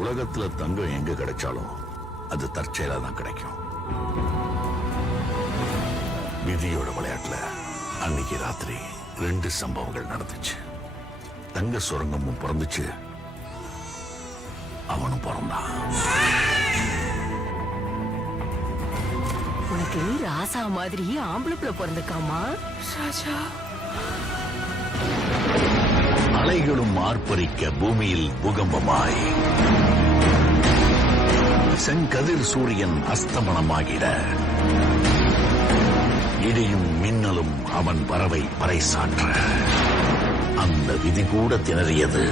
உலகத்துல தங்கம் எங்க கிடைச்சாலும் அது தற்செயலா தான் கிடைக்கும். விதியோட விளையாட்டுல அன்னைக்கு ராத்திரி 2 சம்பவங்கள் நடந்துச்சு. தங்க சுரங்கமும் பிறந்துச்சு, அவனும் பிறந்தான். உனக்கு ராசா மாதிரி ஆம்பளை பிறந்திருக்காமா ராஜா. அலைகளும் ஆர்ப்பரிக்க பூமியில் பூகம்பமாய் செங்கதிர் சூரியன் அஸ்தமனமாகிட இடியும் மின்னலும் அவன் வரவை பறைசாற்ற அந்த விதி கூட திணறியது.